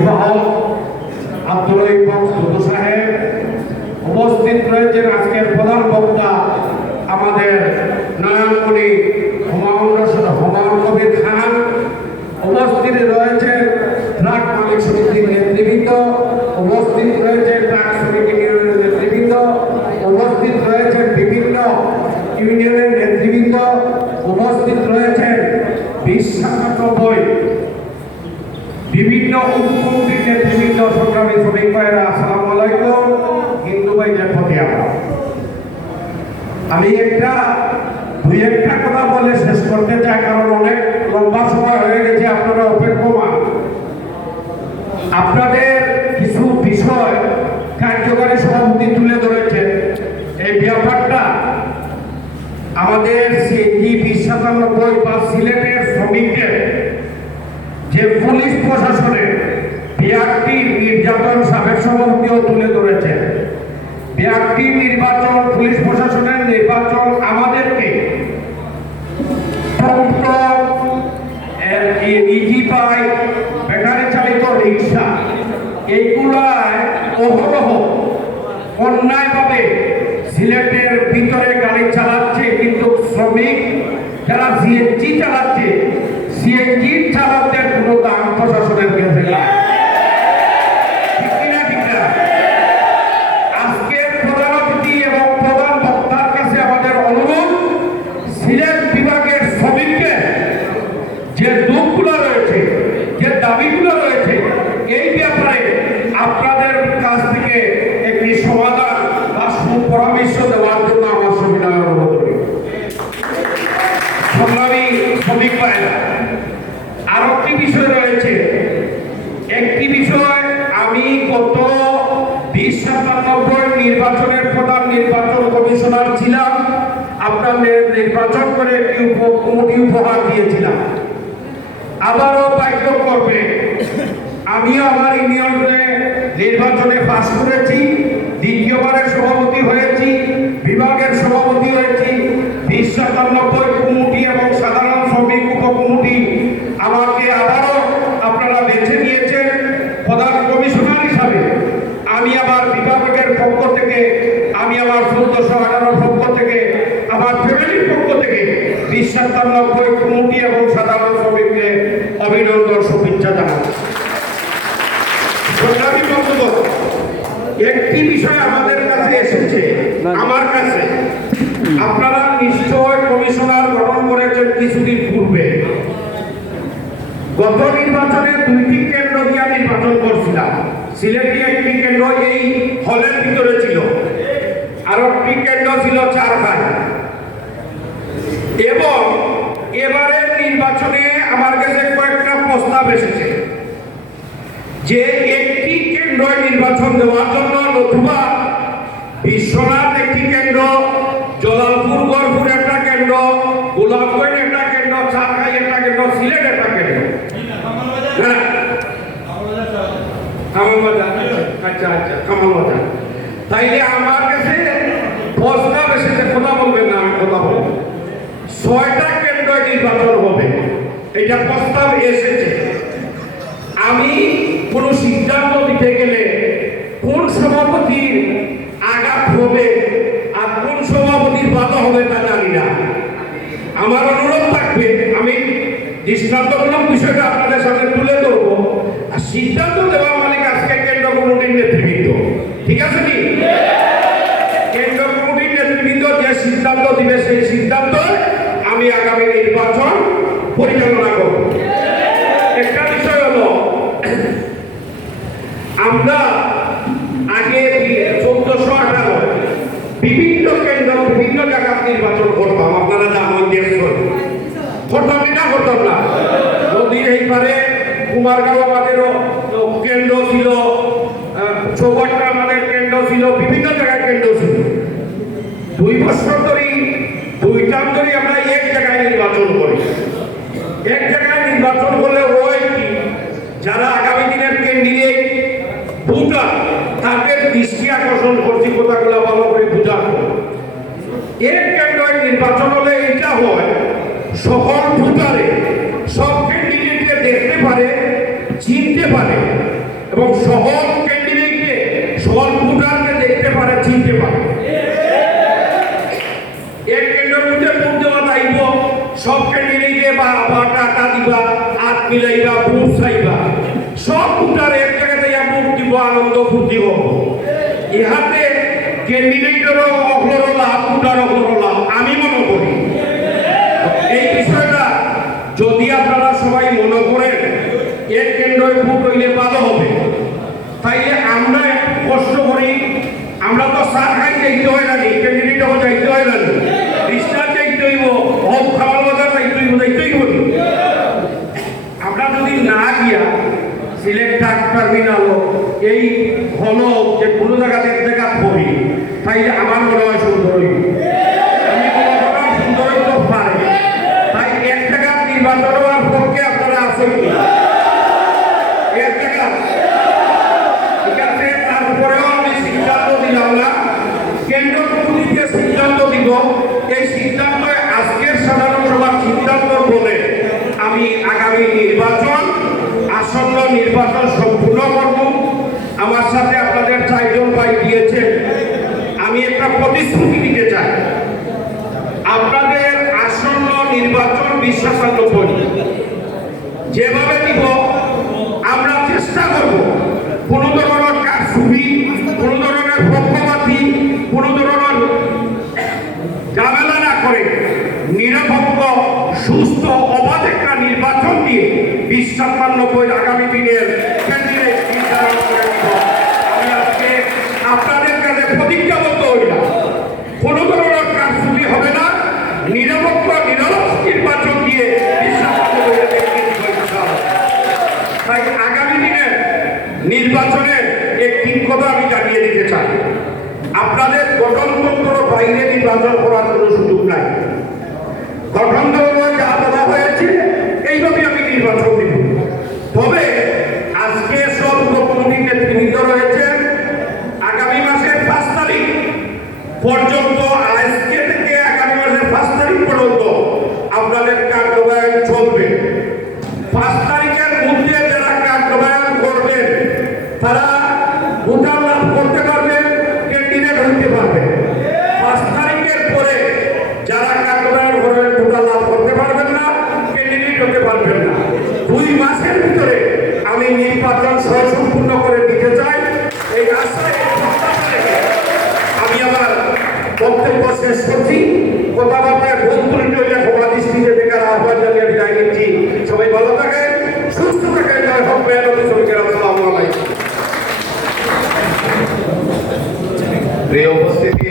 অভিভাবক আব্দুল রহিম দুদু সাহেব, উপস্থিত রয়েছেন আজকের প্রধান বক্তা আমাদের নয়নমণি হুমায়ুন কবির খান, উপস্থিত রয়েছেন ট্রাক মালিক সমিতির নেতৃবৃন্দ, উপস্থিত রয়েছে ট্রাক শ্রমিক ইউনিয়নের নেতৃবৃন্দ, উপস্থিত রয়েছেন বিভিন্ন ইউনিয়নের নেতৃবৃন্দ, উপস্থিত রয়েছেন 2097 বিভিন্ন উপকমিটির নেতৃবৃন্দ, সংগ্রামী শ্রমিক ভাইয়েরা, আসসালামু আলাইকুম। হিন্দু ভাইদের প্রতি আমি দুই একটা কথা বলে শেষ করতে চাই, কারণ অনেক লম্বা সময় হয়ে গেছে, আপনারা অপেক্ষমান। আপনাদের কিছু বিষয় কার্যকরী সভাপতি তুলে ধরেছেন। এই ব্যাপারটা আমাদের সিএনজি 2097 বা সিলেটের শ্রমিকদের যে পুলিশ প্রশাসনের বিআরটি নির্যাতন সাবেক সভাপতিও তুলে ধরেছেন। বিআরটি নির্বাচন, পুলিশ প্রশাসনের নির্বাচন আমাদেরকে ইজিপাই, ব্যাটারি চালিত রিক্সা এইগুলায় অহরহ অন্যায়ভাবে সিলেটের ভিতরে গাড়ি চালাচ্ছে, কিন্তু শ্রমিক যারা সিএনজি চালাচ্ছে, সিএনজি চালকদের কোনো দাম প্রশাসনের কাছে না। আজকের প্রধান অতিথি এবং প্রধান বক্তার কাছে আমাদের অনুরোধ, সিলেট বিভাগের শ্রমিকদের যে দুঃখগুলো রয়েছে, যে দাবিগুলো রয়েছে, এই ব্যাপারে আপনাদের কাছ থেকে একটি সমাধান বা সুপরামর্শ দেওয়ার জন্য আমার সবিনয় অনুরোধ করি। সংগ্রামী শ্রমিক ভাইরা, আর একটি বিষয় রয়েছে। একটি বিষয়, আমি গত 2097 নির্বাচনের প্রধান নির্বাচন কমিশনার ছিলাম, আপনাদের নির্বাচন করে একটি কমিটি উপহার দিয়েছিলাম। আবারও বাধ্য করবে, আমিও আমার ইউনিয়নে নির্বাচনে পাস করেছি, দ্বিতীয়বারের সভাপতি হয়েছি, বিভাগের সভাপতি হয়েছি। 2097 কমিটি এবং সাধারণ শ্রমিক উপকমিটি আমাকে আবারও আপনারা বেছে নিয়েছেন প্রধান কমিশনার হিসাবে। আমি আমার বিভাগের পক্ষ থেকে, আমি আমার সদস্য আগানোর পক্ষ থেকে, আমার ফ্যামিলির পক্ষ থেকে 2097 কমিটি এবং সাধারণ শ্রমিকদের অভিনন্দন, শুভেচ্ছা জানাচ্ছি। সংগ্রামী বন্ধুগণ, একটি বিষয় আমাদের কাছে এসেছে, আমার কাছে। আপনারা নিশ্চয় কমিশনার গঠন করেছেন কিছুদিন পূর্বে। গত নির্বাচনে 2টি কেন্দ্র দিয়ে নির্বাচন করছিলাম। সিলেটে একটি কেন্দ্র এই হলের ভিতরে ছিল, আর একটি কেন্দ্র ছিল চারঘাট। এবং এবারের নির্বাচনে আমার কাছে কয়েকটা প্রস্তাব এসেছে যে একটি কেন্দ্র নির্বাচন দেওয়ার জন্য, নতুবা বিশ্বনাথ একটি কেন্দ্র, জলালপুর গড়পুর একটা কেন্দ্র, গোলাপগঞ্জ একটা কেন্দ্র, চারঘাই একটা কেন্দ্র, সিলেট একটা কেন্দ্র। তাইলে আমার কাছে প্রস্তাব এসেছে, কথা বলবেন না, আমি কথা বলবো, 6টা কেন্দ্র নির্বাচন হবে, এটা প্রস্তাব এসেছে। আমি কোন সিদ্ধান্ত দিতে গেলে কোন সভাপতির আঘাত হবে আর কোন সভাপতির বাধা হবে তা জানি না। আমার অনুরোধ থাকবে, আমি দৃষ্টান্তমূলক বিষয়টা আপনাদের সামনে তুলে ধরবো, আর সিদ্ধান্ত দেওয়া মালিক আজকে কেন্দ্র কমিটির নেতৃবৃন্দ। ঠিক আছে কি? কেন্দ্র কমিটির নেতৃবৃন্দ যে সিদ্ধান্ত দিবে, সেই সিদ্ধান্ত আমি আগামী নির্বাচন পরিচালনা করব। একটা বিষয় হলো, আমরা আগে 1418 বিভিন্ন কেন্দ্র, বিভিন্ন জায়গার নির্বাচন করতাম। আপনারা জানেন, করতাম না, করতাম না। নদীর এই পারে কুমারগাঁও আমাদেরও কেন্দ্র ছিল, চৌবাট্টা আমাদের কেন্দ্র ছিল, বিভিন্ন জায়গায় কেন্দ্র ছিল। 2 বছর ধরে, 2 টার্ম ধরে আমরা এক জায়গায় নির্বাচন করি। এক জায়গায় নির্বাচন করলে ওই যারা আগামী দিনের ক্যান্ডিডেট ভোটার, তাদের দৃষ্টি আকর্ষণ করছি, কথাগুলো ভালো করে বুঝাবো। এক কেন্দ্রে নির্বাচন হলে এটা হয়, সকল ভোটারে সব ক্যান্ডিডেটকে দেখতে পারে, চিনতে পারে, এবং সকল ক্যান্ডিডেটকে সকল ভোটারকে দেখতে পারে, চিনতে পারে। এক কেন্দ্রের মধ্যে ভোট দেওয়া যাইব, সব ক্যান্ডিডেটে বা টাকা দিবা, হাত মিলাইবা, ভোট চাইবা, সব ভোটার এক জায়গাতে ভোট দিব, আনন্দ ফুর্তি হব। ইহাতে ক্যান্ডিডেটেরও অগ্রহ লাভ, ভোটার অগ্রহ লাভ আমি মনে করি। এই বিষয়টা যদি আপনারা সবাই মনে করেন এক কেন্দ্রে ভোট হইলে ভালো হবে, তাইলে আমরা কষ্ট করি। আমরা তো চা খাই যাইতে হয় না, ক্যান্ডিডেটও যাইতে হয় না, রিক্সা যাইতে হইব, হোম খাবার বাজার যাইতে হইব, যাইতেই হইব। আমরা যদি না গিয়া সিলেট ট্রাক টার্মিনাল এই হলো যে কোনো জায়গাতে এক জায়গা করি, তাইলে আমার মনে হয় সুন্দর হইব। আমি মনে করার সুন্দর হইতে পারে, তাই এক জায়গা নির্বাচন হওয়ার পক্ষে আপনারা আছেন কি? এক জায়গা ঠিক আছে। তারপরেও আমি সিদ্ধান্ত দিলাম না, কেন্দ্র কমিটিকে সিদ্ধান্ত দিব। এই সিদ্ধান্ত আজকের সাধারণ সভার সিদ্ধান্ত বলে আমি আগামী নির্বাচন, আসন্ন নির্বাচন সম্পূর্ণ করব। আমার সাথে আপনাদের 4 জন ভাই দিয়েছেন, আমি একটা প্রতিশ্রুতি দিতে চাই। আপনাদের আসন্ন নির্বাচন বিশ্বাসান্বিত করি, যেভাবে দিব আমরা চেষ্টা করব কোনো ধরনের কারচুপি, কোনো ধরনের পক্ষপাতী, কোনো ধরনের ঝামেলা না করে নিরপেক্ষ, সুস্থ, অবাধ একটা নির্বাচন দিয়ে বিশ্বাসান্বিত আগামী দিনের ক্যান্ডিডেট নির্ধারণ করে দিব। আমি আজকে আপনাদের কাছে প্রতিজ্ঞাবদ্ধ হইলাম, কোনো ধরনের কারচুপি হবে না, নিরপেক্ষ নিরপেক্ষ নির্বাচন দিয়ে বিশ্বাসান্বিত হয়ে দেখিয়ে দিব ইনশাআল্লাহ। তাই আগামী দিনের নির্বাচনের একটি কথা আমি জানিয়ে দিতে চাই, আপনাদের গঠনতন্ত্র বাইরে নির্বাচন করার কোনো সুযোগ নাই। গঠনতন্ত্র যা বলা হয়েছে এইভাবে আমি নির্বাচন দিব। তবে আজকে সব কমিটির নেতৃবৃন্দ রয়েছেন, আগামী মাসের 5 তারিখ পর্যন্ত, আজকে থেকে আগামী মাসের 5 তারিখ পর্যন্ত আপনাদের কার্যবায়ন চলবে। 5 তারিখের মধ্যে যারা কার্যবায়ন করবেন তারা ভোটার লাভ করতে পারবেন, ক্যান্ডিডেট হইতে পারবেন। 5 তারিখের পরে যারা কার্যবায়ন করবেন ভোটার লাভ করতে পারবেন না, ক্যান্ডিডেট হতে পারবেন না। 2 মাসের ভিতরে আমি নির্বাচন সম্পূর্ণ করে দিতে চাই। এই আশায় আমি আমার বক্তব্য শেষ করছি। কথাবার্তায় ভুল ত্রুটি হইলে ক্ষমা দৃষ্টিতে দেখার আহ্বান জানিয়ে বিদায় নিচ্ছি। সবাই ভালো থাকেন, সুস্থ থাকেন। জয় হোক মেহনতি শ্রমিকের। আসসালামু আলাইকুম। প্রিয় উপস্থিতি,